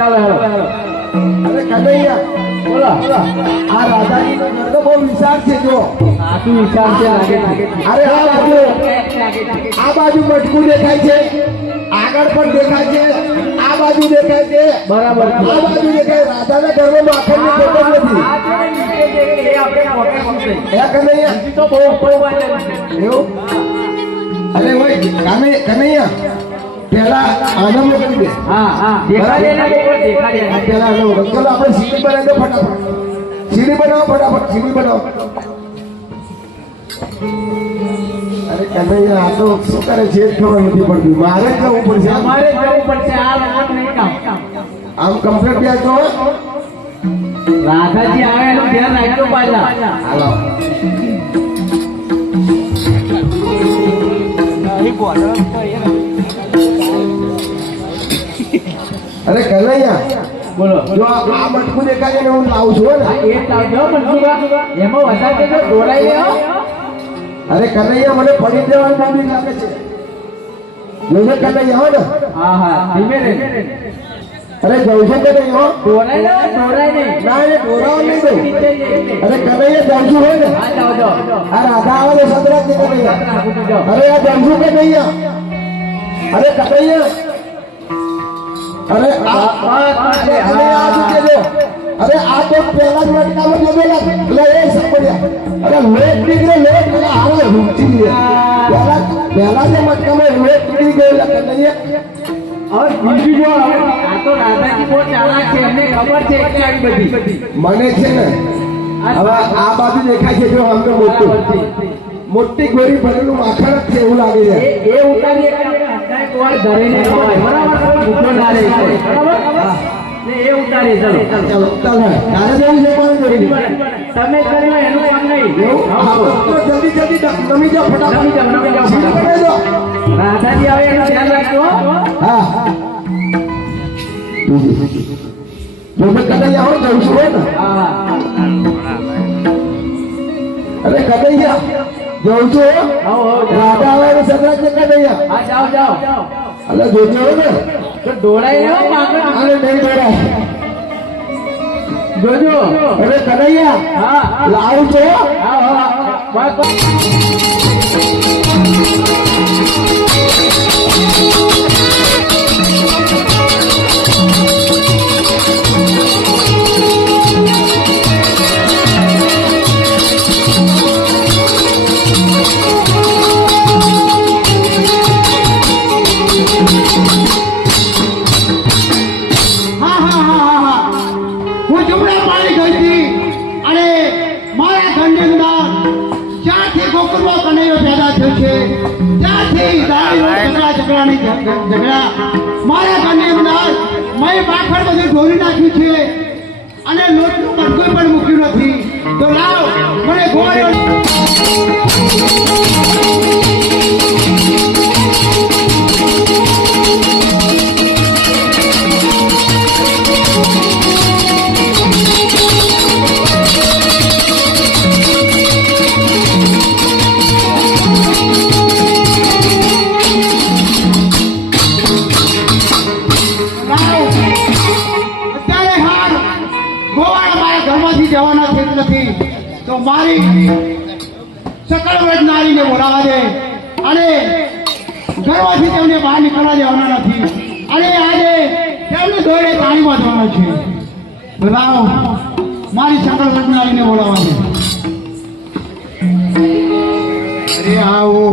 ચાલો હેલો અરે કનૈયા બોલો આ રાધાજીનો ઘર તો બહુ વિશાળ છે જો આટલું વિચાર છે લાગે અરે આ બાજુ મટકું દેખાય છે આગળ પણ દેખાય છે આ બાજુ દેખાય છે બરાબર આ બાજુ દેખાય રાધાના ઘરમાં માખણની ફોટો નથી હે કનૈયા તો બહુ એવું અરે ભાઈ કનૈયા પેલા આનંદ કરી દે હા દેખાડે ને દેખાડે પેલા આનંદ ચલો આપણે સીડી બનાવી દો ફટાફટ સીડી બનાવો ફટાફટ સીડી બનાવો અરે કનૈયા આ તો શું કરે છે જ ખબર નથી પડતી મારે જ જવું પડશે અમારે જવું પડશે આ રમત નહીં કામ આમ કમ્પ્લીટ બેસ તો રાધાજી આવે એનું ધ્યાન રાખજો પાછા હાલો અરે કનૈયા બોલો જો આ મટકું દેખાય છે ને હું લાવું છું ને એ ચાલજો પણ એમાં વધારે જો દોડાઈ લે અરે કનૈયા મને પડી દેવાનું બાબી લાગે છે જોજે કનૈયા હો ને હા ધીમે રે અરે જવું છે કે નહીં હો દોડાઈ નહીં ના એ ઢોરાવા નહીં દઉં અરે કનૈયા જવું છું હોય ને હા જાઓ આ રાધા આવે તો સદરાજ ને કનૈયા અરે આ જવું છું કે નહીં અરે કનૈયા અરે આ તો પહેલા જ મટકામાં જમેલા એટલે એ સાંભળ્યા અરે લોટ નીકળે લોટ પેલા હારે રૂચી ગયે પહેલા જે મટકામાં લોટ નીકળી ગયેલા કનૈયા હવે બીજું જો આ તો રાધાજી બહુ ચાલાક છે એમને ખબર છે એટલે આવી બધી મને છે ને હવે આ બાજુ દેખાય છે જો આમ તો મોટી ગોરી ભરેલું માખણ જ છે એવું લાગે છે એ ઉતારીએ કે આપણે અંધાય કોર ધરીને ખવાય બરાબર ભૂખો ના રહે બરાબર ને એ ઉતારીએ ચલો ચાલો ચાલો તારે જેવું છે કોણ જોડી તમે કરીને એનું કામ નહીં હા તો જલ્દી નમી જાઓ ફટાફટ નમી જાઓ સીડી બનાવી દો રાધાજી આવે એનું ધ્યાન રાખજો હા જો મેં કનૈયા હોય જવું છું હોય ને હા અરે કનૈયા જવું છું રાધા આવે ને સદરાજ ને કનૈયા હા જાઓ અલે જોજો હોય ને તો દોડાઈ લો માગણા અરે નહીં દોડાય જોજો અરે કનૈયા હા લાવું છો હા બસ હું જમણા પાણી ગઈ હતી અને મારા ઘરની અંદર જ્યાંથી ગોકુળમાં કનૈયો પેદા થયો છે ત્યાંથી ઝઘડાની ઝઘડા મારા ઘરની અંદર મેં માખણ બધું ઢોળી નાખ્યું છે અને લોટનું મટકું પણ મૂક્યું નથી તો લાવ મને ગોળ્યો તો મારી સકળ વ્રત નારીને બોલાવા દે અને ઘરમાંથી તેમને બહાર નીકળવા દેવાના નથી અને આજે તેમને દોડે પાણી બાંધવાના છે બોલાવો મારી સકળ વ્રત નારીને બોલાવા દે અરે આવો